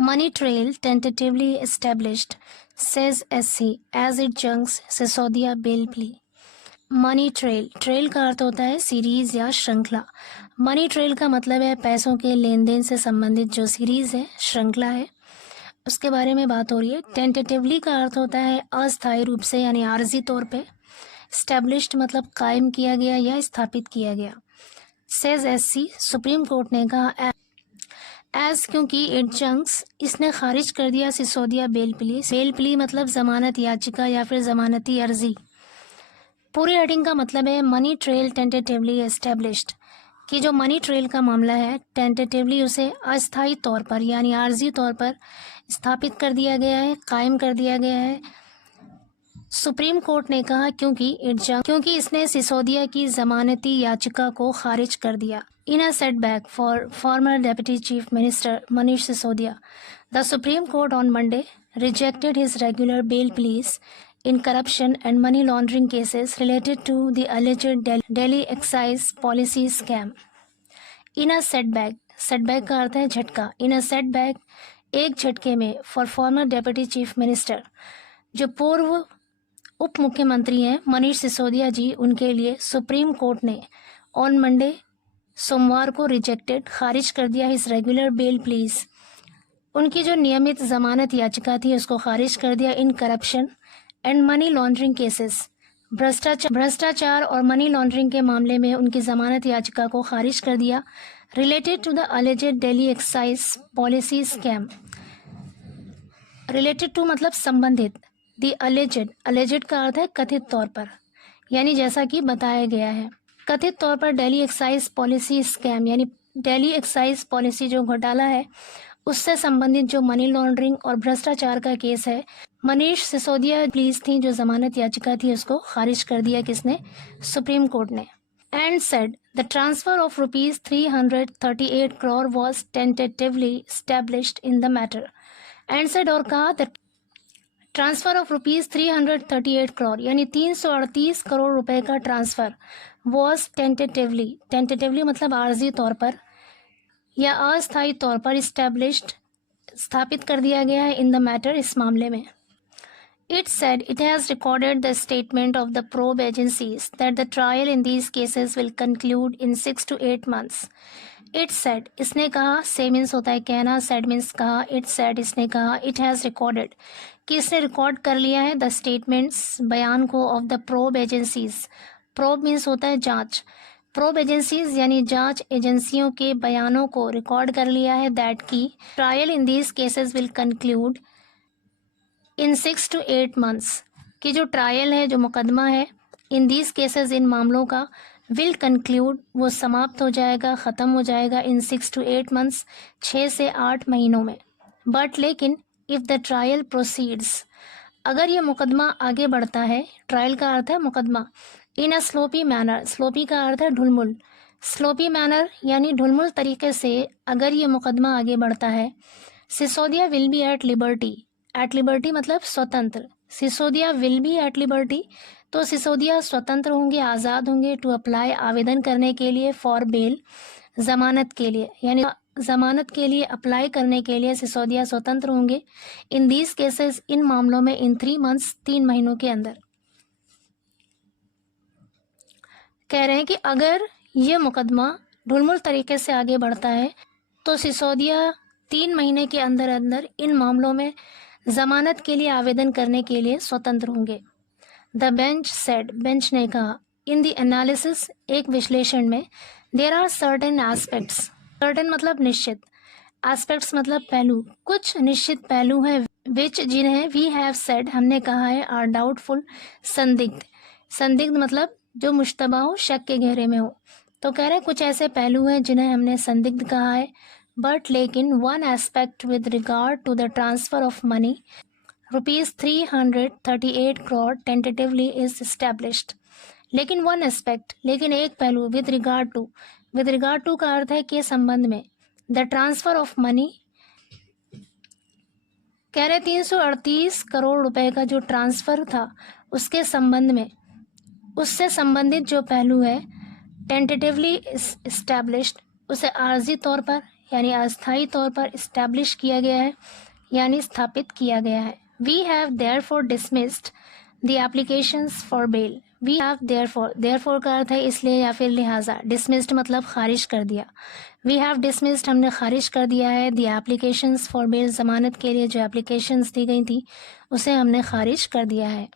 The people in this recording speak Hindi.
Money trail tentatively established, says SC, as it junks Sisodia bail plea. Money trail का अर्थ होता है सीरीज या श्रृंखला। मनी ट्रेल का मतलब है पैसों के लेन देन से संबंधित जो सीरीज है, श्रृंखला है, उसके बारे में बात हो रही है। टेंटेटिवली का अर्थ होता है अस्थायी रूप से यानी आर्जी तौर पे। स्टैब्लिश्ड मतलब कायम किया गया या स्थापित किया गया। सेज एससी, सुप्रीम कोर्ट ने कहा एज क्योंकि इट जंक्स, इसने खारिज कर दिया Sisodia bell plea. Bell plea मतलब जमानत याचिका या फिर जमानती अर्जी। पूरी हेडिंग का मतलब है मनी ट्रेल टेंटेटिवली एस्टेब्लिश्ड, कि जो मनी ट्रेल का मामला है टेंटेटिवली उसे अस्थायी तौर पर यानी आर्जी तौर पर स्थापित कर दिया गया है, कायम कर दिया गया है। सुप्रीम कोर्ट ने कहा क्योंकि इसने सिसोदिया की जमानती याचिका को खारिज कर दिया। In a setback for former deputy chief minister Manish Sisodia, the Supreme Court on Monday rejected his regular bail plea in corruption and money laundering cases related to the alleged Delhi excise policy scam. In a setback, setback का अर्थ है झटका। In a setback, एक झटके में for former deputy chief minister, जो पूर्व उप मुख्यमंत्री हैं मनीष सिसोदिया जी, उनके लिए सुप्रीम कोर्ट ने ऑन मंडे सोमवार को रिजेक्टेड खारिज कर दिया हिज रेगुलर बेल प्लीज, उनकी जो नियमित जमानत याचिका थी उसको खारिज कर दिया। In corruption and money laundering cases, भ्रष्टाचार और मनी लॉन्ड्रिंग के मामले में उनकी जमानत याचिका को खारिज कर दिया। Related to the alleged Delhi excise policy scam, related to मतलब संबंधित, द अलेजेड का अर्थ है कथित तौर पर, यानी जैसा कि बताया गया है। कथित तौर पर दिल्ली एक्साइज पॉलिसी स्कैम यानी दिल्ली एक्साइज पॉलिसी जो घोटाला है उससे संबंधित जो मनी लॉन्ड्रिंग और भ्रष्टाचार का केस है, मनीष सिसोदिया प्लीज थी, जो जमानत याचिका थी उसको खारिज कर दिया किसने? सुप्रीम कोर्ट ने। And said the transfer of rupees 338 crore was tentatively established in the matter. And said और कहा the transfer of rupees 338 crore यानी 338 करोड़ रुपए का ट्रांसफर वॉज टेंटेटिवली मतलब आर्जी तौर पर या अस्थायी तौर पर इस्टेब्लिश्ड स्थापित कर दिया गया है इन द मैटर, इस मामले में। It said it has recorded the statement of the probe agencies that the trial in these cases will conclude in 6 to 8 months। It said, इसने कहा, से मीन्स होता है कहना, सेड मीन्स कहा, इट सेड इसने कहा, इट हैज रिकॉर्डेड कि इसने रिकॉर्ड कर लिया है द स्टेटमेंट्स बयान को of the probe agencies. Probe means होता है जांच, प्रोब एजेंसीज यानी जांच एजेंसियों के बयानों को रिकॉर्ड कर लिया है दैट की trial in these cases will conclude in 6 to 8 months, कि जो ट्रायल है, जो मुकदमा है, इन दीज केसेस इन मामलों का, विल कंक्लूड वो समाप्त हो जाएगा, ख़त्म हो जाएगा, इन 6 to 8 months 6 से 8 महीनों में। बट लेकिन इफ़ द ट्रायल प्रोसीड्स, अगर ये मुकदमा आगे बढ़ता है, ट्रायल का अर्थ है मुकदमा, इन अ स्लोपी मैनर, स्लोपी का अर्थ है ढुलमुल, स्लोपी मैनर यानी ढुलमुल तरीके से अगर ये मुकदमा आगे बढ़ता है, Sisodia will be at liberty मतलब स्वतंत्र, Sisodia will be at liberty, तो सिसोदिया स्वतंत्र होंगे, आज़ाद होंगे, टू अप्लाई आवेदन करने के लिए, फॉर बेल जमानत के लिए, यानी जमानत के लिए अप्लाई करने के लिए सिसोदिया स्वतंत्र होंगे। इन दीज केसेस, इन मामलों में, इन 3 months 3 महीनों के अंदर। कह रहे हैं कि अगर ये मुकदमा ढुलमुल तरीके से आगे बढ़ता है तो सिसोदिया 3 महीने के अंदर अंदर इन मामलों में जमानत के लिए आवेदन करने के लिए स्वतंत्र होंगे। द बेंच सेड, बेंच ने कहा, इन द एनालिसिस, एक विश्लेषण में, there are certain aspects, certain मतलब निश्चित, एस्पेक्ट्स मतलब पहलू, कुछ निश्चित पहलू हैं, विच जिन्हें वी हैव सेड हमने कहा है, आर डाउटफुल संदिग्ध, संदिग्ध मतलब जो मुश्तबा हो, शक के घेरे में हो, तो कह रहे हैं कुछ ऐसे पहलू हैं जिन्हें हमने संदिग्ध कहा है। बट लेकिन one aspect with regard to the transfer of money rupees 338 crore tentatively is established, लेकिन वन एस्पेक्ट, लेकिन एक पहलू, विद रिगार्ड टू का अर्थ है के संबंध में, द ट्रांसफर ऑफ मनी, कह रहे 338 करोड़ रुपए का जो ट्रांसफर था उसके संबंध में, उससे संबंधित जो पहलू है टेंटेटिवली एस्टैब्लिश्ड, उसे आर्जी तौर पर यानी अस्थायी तौर पर इस्टेब्लिश किया गया है यानी स्थापित किया गया है। We have therefore dismissed the applications for bail. We have therefore का अर्थ है इसलिए या फिर लिहाजा, डिसमिस्ड मतलब खारिज कर दिया। वी हैव डिसमिस्ड हमने खारिज कर दिया है, द एप्लीकेशंस फॉर बेल जमानत के लिए जो एप्लीकेशंस दी गई थी उसे हमने खारिज कर दिया है।